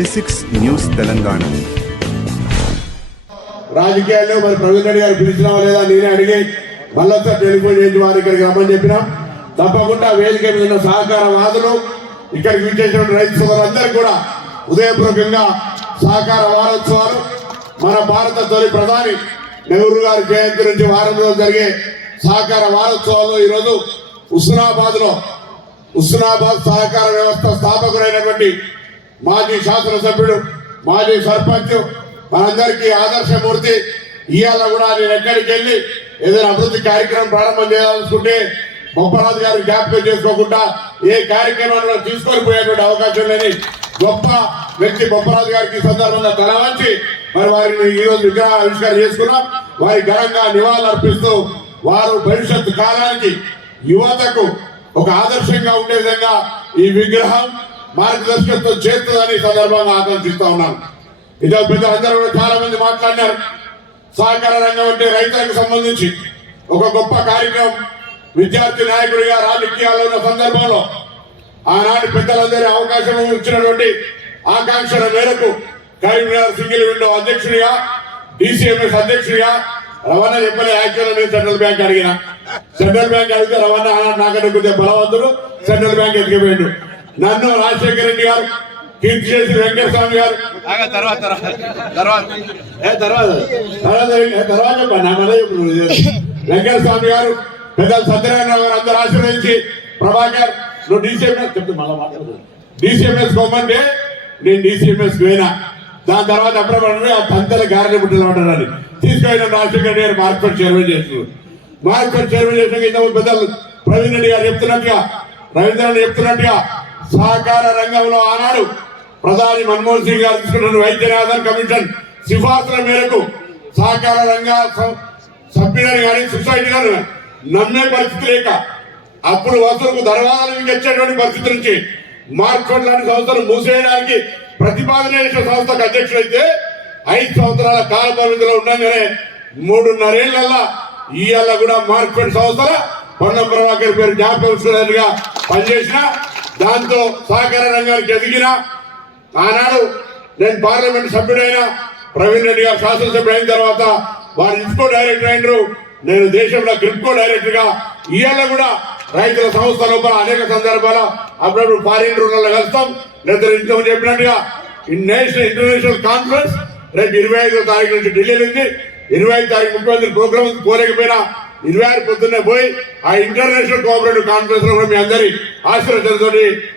జెసిక్స్ news Telangana రాజకీయాల్లో మరి ప్రవీణ్ రెడ్డి గారు పిలిచినావా లేదా నేనే అడిగి మళ్ళొకసారి టెలిఫోన్ చేసి వారు ఇక్కడికి రమ్మని చెప్పినాం. తప్పకుండా వేదిక మీద సహకార వాదులు ఇక్కడికి విచ్చేసిన రైతు సోదరులందరూ కూడా ఉదయపూర్వకంగా సహకార వారోత్సవాలు. మన భారత తొలి ప్రధాని నెహ్రూ గారి జయంతి నుంచి వారం రోజులు జరిగే సహకార వారోత్సవాల్లో ఈరోజు హుస్నాబాద్లో హుస్నాబాద్ సహకార వ్యవస్థ స్థాపకుడైనటువంటి మాజీ శాసనసభ్యుడు మాజీ సర్పంచ్ మనందరికీ ఆదర్శమూర్తి. ఇవాళ కూడా నేను ఎక్కడికి వెళ్ళి ఏదైనా అభివృద్ధి కార్యక్రమం ప్రారంభం చేయాలనుకుంటే బొప్పరాజు గారు జ్ఞాపకం చేసుకోకుండా ఏ కార్యక్రమాన్ని తీసుకొని పోయేటువంటి అవకాశం లేని గొప్ప వ్యక్తి బొప్పరాజు గారికి సందర్భంగా తల వంచి మరి వారిని ఈ రోజు విగ్రహ ఆవిష్కారం చేసుకున్నాం. వారి ఘనంగా నివాళులు అర్పిస్తూ వారు భవిష్యత్తు కాలానికి యువతకు ఒక ఆదర్శంగా ఉండే విధంగా ఈ విగ్రహం మార్గదర్శకత్వం చేస్తుందని సందర్భంగా ఆకాంక్షిస్తా ఉన్నాను. ఇదే పెద్ద అందరూ చాలా మంది మాట్లాడినారు. సహకార రంగం అంటే రైతులకు సంబంధించి ఒక గొప్ప కార్యక్రమం. విద్యార్థి నాయకుడిగా రాజకీయాల్లో ఉన్న సందర్భంలో ఆనాటి పెద్దలందరి అవకాశం ఇచ్చినటువంటి ఆకాంక్షల మేరకు కరీంనగర్ సింగిల్ విండో అధ్యక్షుడిగా డిసిఎంఎస్ అధ్యక్షుడిగా రవాణా చెప్పలే యాక్చువల్ నేను సెంట్రల్ బ్యాంక్ అడిగిన. సెంట్రల్ బ్యాంక్ అడిగితే రవాణా నాకంటే కొద్దిగా బలవంతుడు. సెంట్రల్ బ్యాంక్ ఎదిగిపోయాడు నన్ను రాజశేఖర రెడ్డి గారు కీర్తి చేసి వెంకటస్వామి గారు. తర్వాత తర్వాత తర్వాత. నా మళ్ళీ చెప్పు నువ్వు ఇది. వెంకట స్వామి గారు పెద్దలు సత్యనారాయణ గారు అందరూ ఆశీర్వదించి ప్రభాకర్ నువ్వు డీసీఎంఎస్ చెప్తే మళ్ళీ మాట్లాడదు. డీసీఎంఎస్ కోమంటే నేను డీసీఎంఎస్ పోయినా దాని తర్వాత అప్పుడప్పుడు ఆ పంతల గారెల బుట్టలు పడ్డారని తీసుకెళ్ళిన రాజశేఖర రెడ్డి గారు మార్కెట్ చైర్మన్ చేస్తున్నారు మార్కెట్ చైర్మన్ చేసిన పెద్దలు ప్రవీణ్ రెడ్డి గారు చెప్తున్నట్టుగా రవీంద్ర రెడ్డి చెప్తున్నట్టుగా సహకార రంగంలో ఆనాడు ప్రధాని మన్మోహన్ సింగ్ గారు తీసుకున్న వైద్యనాథన్ కమిషన్ సిఫార్సుల మేరకు సహకార రంగ స- సభ్యులను కానీ సొసైటీలను నమ్మే పరిస్థితి లేక అప్పుడు వసతులకు దర్వాజాల నుంచి వచ్చేటువంటి పరిస్థితి నుంచి మార్కెట్ లాంటి సంస్థలు మూసేయడానికి ప్రతిపాదన సంస్థకు అధ్యక్షుడైతే ఐదు సంవత్సరాల కాల పరిమితిలో ఉండగానే మూడున్నరేళ్ళల్లా ఇవాళ కూడా మార్కెట్ సంస్థల పొన్నం ప్రభాకర్ పేరు జ్ఞాపకగా పనిచేసిన దాంతో సహకార రంగానికి ఎదిగిన ఆనాడు నేను పార్లమెంట్ సభ్యుడైన ప్రవీణ్ రెడ్డి గారు శాసనసభ్యుడు అయిన తర్వాత వారు ఇన్స్కో డైరెక్టర్ అయినరు. నేను దేశంలో క్రిప్కో డైరెక్టర్గా ఇవాళ కూడా రైతుల సంస్థ లోపల అనేక సందర్భాల అప్పుడప్పుడు ఫారిన్ రూరల్ కలుస్తాం. లేదా ఇంతకు చెప్పినట్టుగా నేషనల్ ఇంటర్నేషనల్ కాన్ఫరెన్స్ రేపు ఇరవై ఐదో తారీఖు నుంచి ఢిల్లీ నుంచి ఇరవై ఐదు తారీఖు ముఖ్యమంత్రి ప్రోగ్రామ్ కోలేకపోయినా ఇరవై ఆరు పొద్దున్నే పోయి ఆ ఇంటర్నేషనల్ కోఆపరేటివ్ కాన్ఫరెన్స్లో మీ అందరి ఆశీర్వచనతో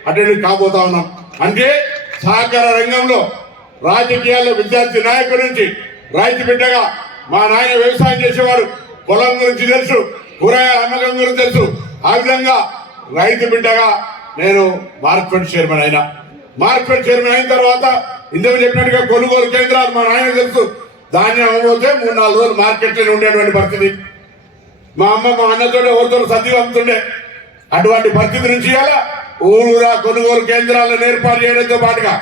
అటెండ్ కాబోతా ఉన్నాం. అంటే సహకార రంగంలో రాజకీయాల్లో విద్యార్థి నాయకుడి నుంచి రైతు బిడ్డగా మా నాయన వ్యవసాయం చేసేవాడు పొలం గురించి తెలుసు కూరగాయల అమ్మకం గురించి తెలుసు. ఆ విధంగా రైతు బిడ్డగా నేను మార్కెట్ చైర్మన్ అయినా. మార్కెట్ చైర్మన్ అయిన తర్వాత ఇందుకు చెప్పినట్టుగా కొనుగోలు కేంద్రాలు మా నాయన తెలుసు. ధాన్యం అమ్మబోతే మూడు నాలుగు రోజులు మార్కెట్లో ఉండేటువంటి పరిస్థితి. మా అమ్మ మా అన్నతోనే ఎవరితో సద్ది అమ్ముతుండే అటువంటి పరిస్థితి నుంచి ఇలా ఊరూరా కొనుగోలు కేంద్రాలను ఏర్పాటు చేయడంతో పాటుగా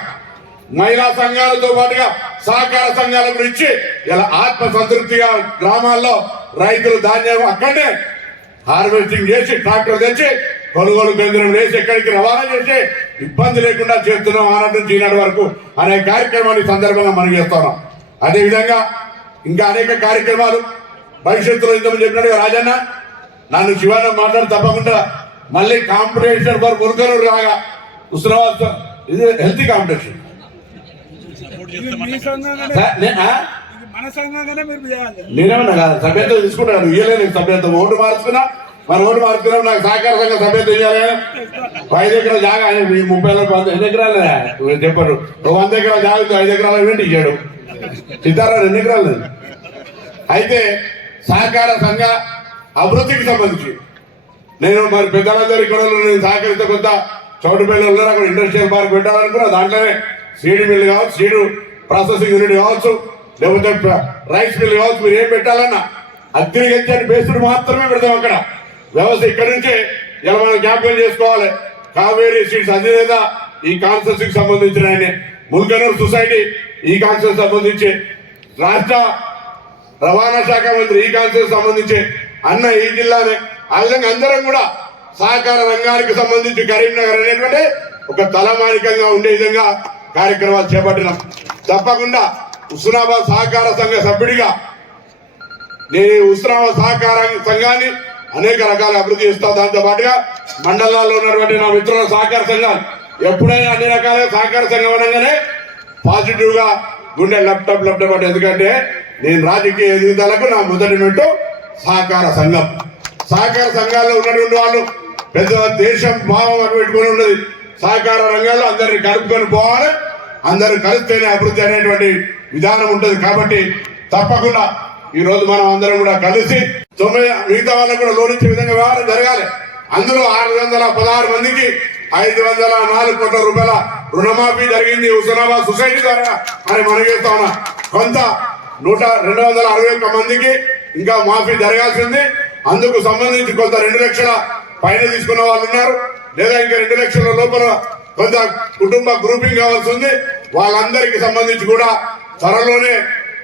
మహిళా సంఘాలతో పాటుగా సహకార సంఘాల గురించి ఇలా ఆత్మ సంతృప్తిగా గ్రామాల్లో రైతులు ధాన్యం అక్కడనే హార్వెస్టింగ్ చేసి ట్రాక్టర్ తెచ్చి కొనుగోలు కేంద్రం వేసి ఎక్కడికి రవాణా చేసి ఇబ్బంది లేకుండా చేస్తున్నాం ఆనాటి నుంచి ఈనాటి వరకు అనే కార్యక్రమాన్ని సందర్భంగా మనం చేస్తున్నాం. అదేవిధంగా ఇంకా అనేక కార్యక్రమాలు భవిష్యత్తులో ఇంతకు చెప్పినట్టుగా రాజన్న? నన్ను శివాన మాట్లాడి తప్పకుండా మళ్ళీ కాంపిటీషన్ ఫర్ మురుకలు రాగా ఉస్మానాబాద్ ఇది హెల్తీ కాంపిటీషన్ నేనేమన్నా కాదు సభ్యత్వం తీసుకుంటాను ఇయ్యలే నీకు సభ్యత్వం. ఓటు మార్చుకున్నా మరి ఓటు మార్చుకున్నా నాకు సహకార సంఘ సభ్యత్వం ఇవ్వాలి ఐదు ఎకరాల జాగా ఆయన ముప్పై వంద ఎన్ని ఎకరాలు చెప్పారు. ఒక వంద ఎకరాల జాగా ఐదు ఎకరాల ఏంటి ఇచ్చాడు. సిద్ధారావు ఎన్ని ఎకరాలు. అయితే సహకార సంఘ అభివృద్ధికి సంబంధించి. నేను మరి పెద్దలందరూ ఇక్కడ నేను సహకరిస్తే కొంత చౌటుపల్లి ఉన్నారు అక్కడ ఇండస్ట్రియల్ పార్క్ పెట్టాలనుకున్నా దాంట్లోనే సీడ్ మిల్ కావచ్చు సీడ్ ప్రాసెసింగ్ యూనిట్ కావచ్చు లేకపోతే రైస్ మిల్ కావచ్చు మీరు ఏం పెట్టాలన్నా అగ్రికల్చర్ బేస్డ్ మాత్రమే పెడతాం అక్కడ. వ్యవస్థ ఇక్కడ నుంచే ఇలా మనం జ్ఞాపకం చేసుకోవాలి. కావేరీ సీడ్స్ అధినేత ఈ కాన్సెన్స్కి సంబంధించిన ఆయన ముల్కనూరు సొసైటీ ఈ కాన్సెస్ సంబంధించి రాష్ట్ర రవాణా శాఖ మంత్రి ఈ కాన్సెప్ట్ సంబంధించి అన్న ఈ జిల్లానే. ఆ విధంగా అందరం కూడా సహకార రంగానికి సంబంధించి కరీంనగర్ అనేటువంటి ఒక తలమానికంగా ఉండే విధంగా కార్యక్రమాలు చేపట్టినాం. తప్పకుండా హుస్నాబాద్ సహకార సంఘ సభ్యుడిగా నేను హుస్నాబాద్ సహకార సంఘాన్ని అనేక రకాల అభివృద్ధి చేస్తా దాంతో పాటుగా మండలాల్లో ఉన్నటువంటి నా మిత్రుల సహకార సంఘాలు ఎప్పుడైనా అన్ని రకాల సహకార సంఘం అనగానే పాజిటివ్గా గుండె లప్టప్ లప్టప్ అంటే ఎందుకంటే నేను రాజకీయ ఎదుగుదలకు నా మొదటి మెట్టు సహకార సంఘం. సహకార సంఘాల్లో ఉన్నటువంటి వాళ్ళు పెద్ద దేశం భావం అటు పెట్టుకొని ఉన్నది. సహకార రంగాల్లో అందరిని కలుపుకొని పోవాలి. అందరూ కలిస్తేనే అభివృద్ధి అనేటువంటి విధానం ఉంటుంది కాబట్టి తప్పకుండా ఈ రోజు మనం అందరం కూడా కలిసి తొమ్మిది మిగతా వాళ్ళకు కూడా లోనిచ్చే విధంగా వ్యవహారం జరగాలి. అందులో ఆరు వందల పదహారు మందికి ఐదు వందల నాలుగు కోట్ల రూపాయల రుణమాఫీ జరిగింది. హుస్నాబాద్ సొసైటీ ద్వారా అని మనం చేస్తా ఉన్నా. కొంత నూట రెండు వందల అరవై ఒక్క మందికి ఇంకా మాఫీ జరగాల్సింది. అందుకు సంబంధించి కొంత రెండు లక్షల పైన తీసుకున్న వాళ్ళు ఉన్నారు. లేదా ఇంకా రెండు లక్షల లోపల కొంత కుటుంబ గ్రూపింగ్ కావాల్సి ఉంది. వాళ్ళందరికీ సంబంధించి కూడా త్వరలోనే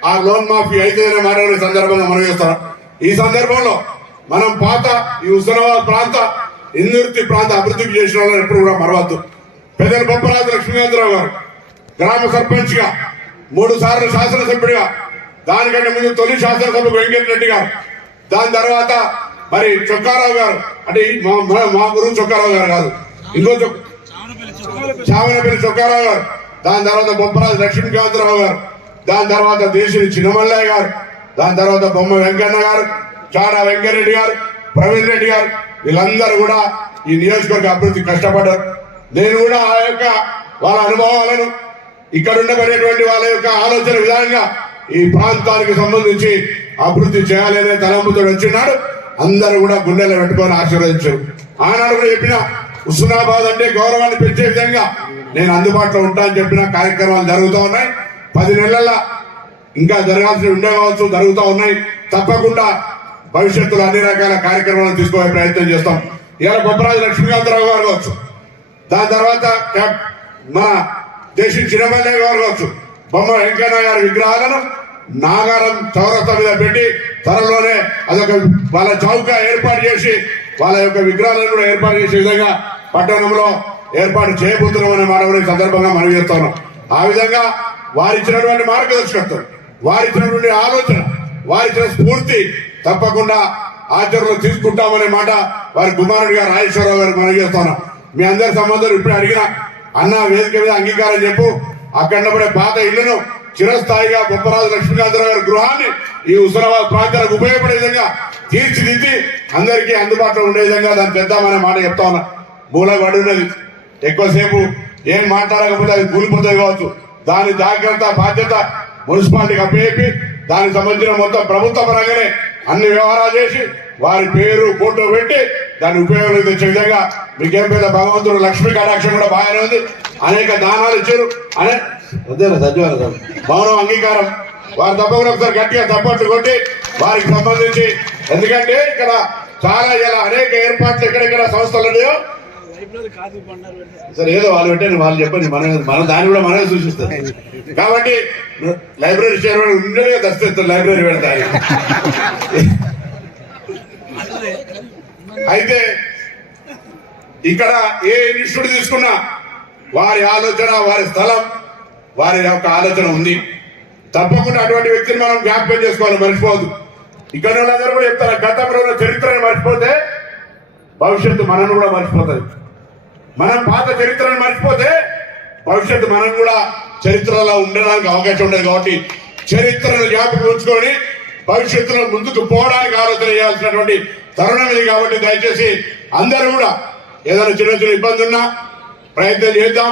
ఆ లోన్ మాఫీ అయితేనే మాట్లాడే సందర్భంగా మనం చేస్తాం. ఈ సందర్భంలో మనం పాత ఈ హుస్నాబాద్ ప్రాంత ఇందుర్తి ప్రాంత అభివృద్ధికి చేసిన వాళ్ళని ఎప్పుడు కూడా మరవద్దు. పెద్దల బొప్పరాజు లక్ష్మీకాంతరావు గారు గ్రామ సర్పంచ్గా మూడు సార్లు శాసనసభ్యుడిగా దానికంటే ముందు తొలి శాసనసభకు వెంకటరెడ్డి గారు. దాని తర్వాత మరి చొక్కారావు గారు. అంటే మా గురువు చొక్కారావు గారు కాదు. ఇంకో చొక్- చావనపల్లి చొక్కారావు గారు. దాని తర్వాత బొప్పరాజు లక్ష్మీకాంతరావు గారు. దాని తర్వాత దేశిని చిన్నమల్లయ్య గారు. దాని తర్వాత బొమ్మ వెంకన్న గారు చాడా వెంకరెడ్డి గారు ప్రవీణ్ రెడ్డి గారు. వీళ్ళందరూ కూడా ఈ నియోజకవర్గ అభివృద్ధి కష్టపడ్డారు. నేను కూడా ఆ యొక్క వాళ్ళ అనుభవాలను ఇక్కడ ఉండబడేటువంటి వాళ్ళ యొక్క ఆలోచన విధానంగా ఈ ప్రాంతానికి సంబంధించి అభివృద్ధి చేయాలనే తలంపుతో వచ్చినాడు అందరూ కూడా గుండెలు పెట్టుకొని ఆశీర్వదించారు. ఆనాడు కూడా చెప్పిన హుస్నాబాద్ అంటే గౌరవాన్ని పెంచే విధంగా నేను అందుబాటులో ఉంటా అని చెప్పిన కార్యక్రమాలు జరుగుతూ ఉన్నాయి. పది నెలల ఇంకా జరగాల్సి ఉండే కావచ్చు జరుగుతూ ఉన్నాయి. తప్పకుండా భవిష్యత్తులో అన్ని రకాల కార్యక్రమాలు తీసుకోవే ప్రయత్నం చేస్తాం. ఇవాళ గొప్పరాజు లక్ష్మీకాంతరావు గారు కావచ్చు. దాని తర్వాత మన దేశ చిన్నమల్లె గారు కావచ్చు. బొమ్మ వెంకయ్య గారి విగ్రహాలను నాగారం చౌరస్తా మీద పెట్టి త్వరలోనే అదొక వాళ్ళ చౌక ఏర్పాటు చేసి వాళ్ళ యొక్క విగ్రహాలను కూడా ఏర్పాటు చేసే విధంగా పట్టణంలో ఏర్పాటు చేయబోతున్నాం అనే మాట కూడా సందర్భంగా మనం చేస్తున్నాం ఆ విధంగా వారు ఇచ్చినటువంటి మార్గదర్శకత్వం వారు ఇచ్చినటువంటి ఆలోచన వారి ఇచ్చిన స్ఫూర్తి తప్పకుండా ఆచరణలో తీసుకుంటామనే మాట వారి కుమారుడు గారు రాజేశ్వరరావు గారు మనం చేస్తున్నాం మీ అందరి సంబంధాలు ఇప్పుడు అడిగిన అన్న వేదిక మీద అంగీకారం చెప్పు అక్కడ పడే పాత ఇళ్ళను చిరస్థాయిగా బొప్పరాజు లక్ష్మీకాంతరావు గారి గృహాన్ని ఈ హుస్నాబాద్ ప్రాంతాలకు ఉపయోగపడే విధంగా తీర్చిదిద్ది అందరికీ అందుబాటులో ఉండే విధంగా దాన్ని పెద్దామనే మాట చెప్తా ఉన్నా. మూల పడి ఉన్నది. ఎక్కువసేపు ఏం మాట్లాడకపోతే అది కూలిపోతుంది కావచ్చు. దాని జాగ్రత్త బాధ్యత మున్సిపాలిటీకి అప్పచెప్పి దానికి సంబంధించిన మొత్తం ప్రభుత్వ పరంగానే అన్ని వ్యవహారాలు చేసి వారి పేరు ఫోటో పెట్టి దాన్ని ఉపయోగం తెచ్చే విధంగా మీకేం పెద్ద భగవంతుడు లక్ష్మీ కటాక్షం కూడా బాగానే ఉంది. అనేక దానాలు ఇచ్చారు. అనే అదేనా సత్యవాన మౌనం అంగీకారం. వారు తప్పకుండా ఒకసారి గట్టిగా తప్పట్లు కొట్టి వారికి సంబంధించి. ఎందుకంటే ఇక్కడ చాలా ఇలా అనేక ఏర్పాట్లు ఎక్కడెక్కడ సంస్థలు ఉన్నాయో. సరే ఏదో వాళ్ళు పెట్టండి వాళ్ళు చెప్పండి. మనం మనం దాన్ని కూడా మనమే సూచిస్తాం. కాబట్టి లైబ్రరీ చైర్మన్ ఉండేగా దర్శిస్తారు లైబ్రరీ పెడతాయి అయితే ఇక్కడ ఏ ఇన్స్టిట్యూట్ తీసుకున్నా వారి ఆలోచన వారి స్థలం వారి యొక్క ఆలోచన ఉంది. తప్పకుండా అటువంటి వ్యక్తిని మనం జ్ఞాపకం చేసుకోవాలి మర్చిపోదు ఇక్కడ వాళ్ళందరూ కూడా చెప్తారు గతంలో ఉన్న చరిత్రను మర్చిపోతే భవిష్యత్తు మనల్ని కూడా మర్చిపోతుంది. మనం పాత చరిత్రను మర్చిపోతే భవిష్యత్తు మనం కూడా చరిత్రలో ఉండడానికి అవకాశం ఉండదు కాబట్టి చరిత్రను జ్ఞాపకం ఉంచుకొని భవిష్యత్తులో ముందుకు పోవడానికి ఆలోచన చేయాల్సినటువంటి తరుణం ఇది కాబట్టి దయచేసి అందరూ కూడా ఏదైనా చిన్న చిన్న ఇబ్బంది ఉన్నా ప్రయత్నం చేద్దాం.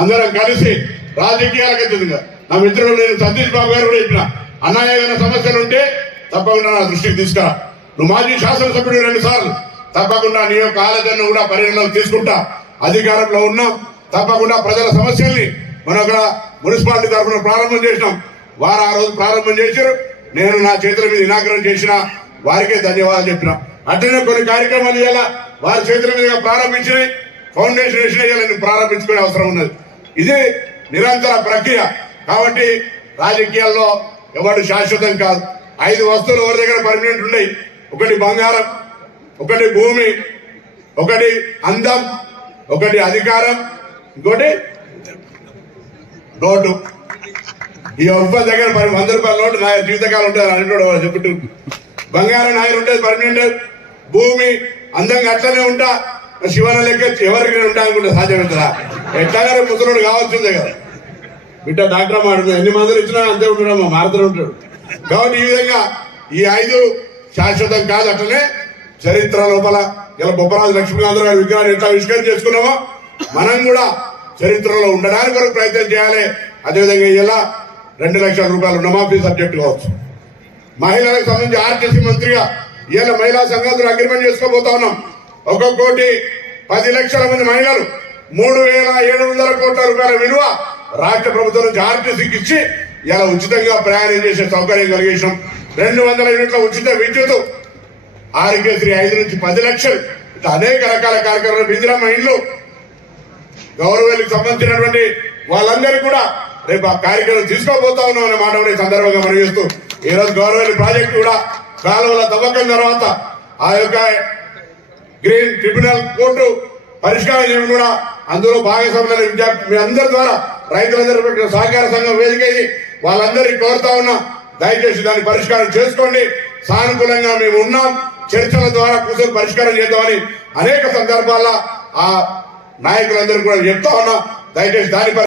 అందరం కలిసి రాజకీయాలకు అతీతంగా నా మిత్రుడు నేను సతీష్ బాబు గారు కూడా చెప్పిన అన్నా ఏదైనా సమస్యలు ఉంటే తప్పకుండా నా దృష్టికి తీసుకురా. నువ్వు మాజీ శాసనసభ్యుడు రెండు సార్లు. తప్పకుండా నీ యొక్క ఆలోచనను కూడా పరిగణలోకి తీసుకుంటా. అధికారంలో ఉన్నాం. తప్పకుండా ప్రజల సమస్యల్ని మనం అక్కడ మున్సిపాలిటీ తరఫున ప్రారంభం చేసినాం. వారు ఆ రోజు ప్రారంభం చేశారు. నేను నా చేతుల మీద ఇనాగ్రహం చేసిన వారికే ధన్యవాదాలు చెప్పిన. అట్లనే కొన్ని కార్యక్రమాలు ఇవాళ వారి చేతుల మీద ప్రారంభించినాయి. ఫౌండేషన్ వేసిన ఇవాళ నేను ప్రారంభించుకునే అవసరం ఉన్నది. ఇది నిరంతర ప్రక్రియ. కాబట్టి రాజకీయాల్లో ఎవరు శాశ్వతం కాదు. ఐదు వస్తువులు ఎవరి దగ్గర పర్మనెంట్ ఉన్నాయి? ఒకటి బంగారం ఒకటి భూమి ఒకటి అందం ఒకటి అధికారం ఇంకోటి నోటు. ఈ ఒక్క దగ్గర మరి వంద రూపాయల నోటు నా జీవితకాలం ఉంటుంది అని అంటాడు బంగారం నాయన ఉంటుంది పర్మనెంట్ భూమి అందంగా అట్లనే ఉంటా. శివన లెక్క ఎవరికి ఉంటా అనుకుంటే సాధ్యమవుతుందా? ఎట్లాగానే ముసలోడు కావాల్సిందే కదా. బిడ్డ డాక్టర్ మాట్లాడుతుంది ఎన్ని మందులు ఇచ్చినా అంతే ఉంటాడమ్మా మారుతూ ఉంటాడు. కాబట్టి ఈ విధంగా ఈ ఐదు శాశ్వతం కాదు అట్లనే చరిత్ర లోపల ఇలా బొప్పరాజు లక్ష్మీకాంతరావు గారి విగ్రహాన్ని ఎట్లా ఆవిష్కరణ చేసుకున్నామో మనం కూడా చరిత్రలో ఉండడానికి వరకు ప్రయత్నం చేయాలి. అదేవిధంగా ఇలా రెండు లక్షల రూపాయలు రుణమాఫీ సబ్జెక్ట్ కావచ్చు. మహిళలకు సంబంధించి ఆర్టీసీ మంత్రిగా ఇలా మహిళా సంఘాలు అగ్రిమెంట్ చేసుకోబోతా ఉన్నాం. ఒక కోటి పది లక్షల మంది మహిళలు మూడు వేల ఏడు వందల కోట్ల రూపాయల విలువ రాష్ట్ర ప్రభుత్వం నుంచి ఆర్టీసీకి ఇచ్చి ఇలా ఉచితంగా ప్రయాణం చేసే సౌకర్యం కలిగించాం రెండు వందల యూనిట్ల ఉచిత విద్యుత్. ఆరోగ్యశ్రీ ఐదు నుంచి పది లక్షలు. ఇట్లా అనేక రకాల కార్యక్రమాలు బిందిరమ్మ ఇండ్లు. గౌరవాలకు సంబంధించినటువంటి వాళ్ళందరూ కూడా రేపు ఆ కార్యక్రమం తీసుకోబోతా ఉన్నాం అనే మాట ఈ సందర్భంగా మనం చేస్తూ ఈ రోజు గౌరవాల ప్రాజెక్టు కూడా కాలువల తవ్వకం తర్వాత ఆ యొక్క గ్రీన్ ట్రిబ్యునల్ కోర్టు పరిష్కారం చేయడం కూడా అందులో భాగస్వాములను విజ్ఞప్తి మీ అందరి ద్వారా రైతులందరూ పెట్టిన సహకార సంఘం వేదిక ఇది వాళ్ళందరికీ కోరుతా ఉన్నా దయచేసి దాన్ని పరిష్కారం చేసుకోండి. సానుకూలంగా మేము ఉన్నాం. చర్చల ద్వారా కూర్చొని పరిష్కారం చేద్దామని అనేక సందర్భాల్లో ఆ నాయకులందరూ కూడా చెప్తా ఉన్నా దయచేసి దాని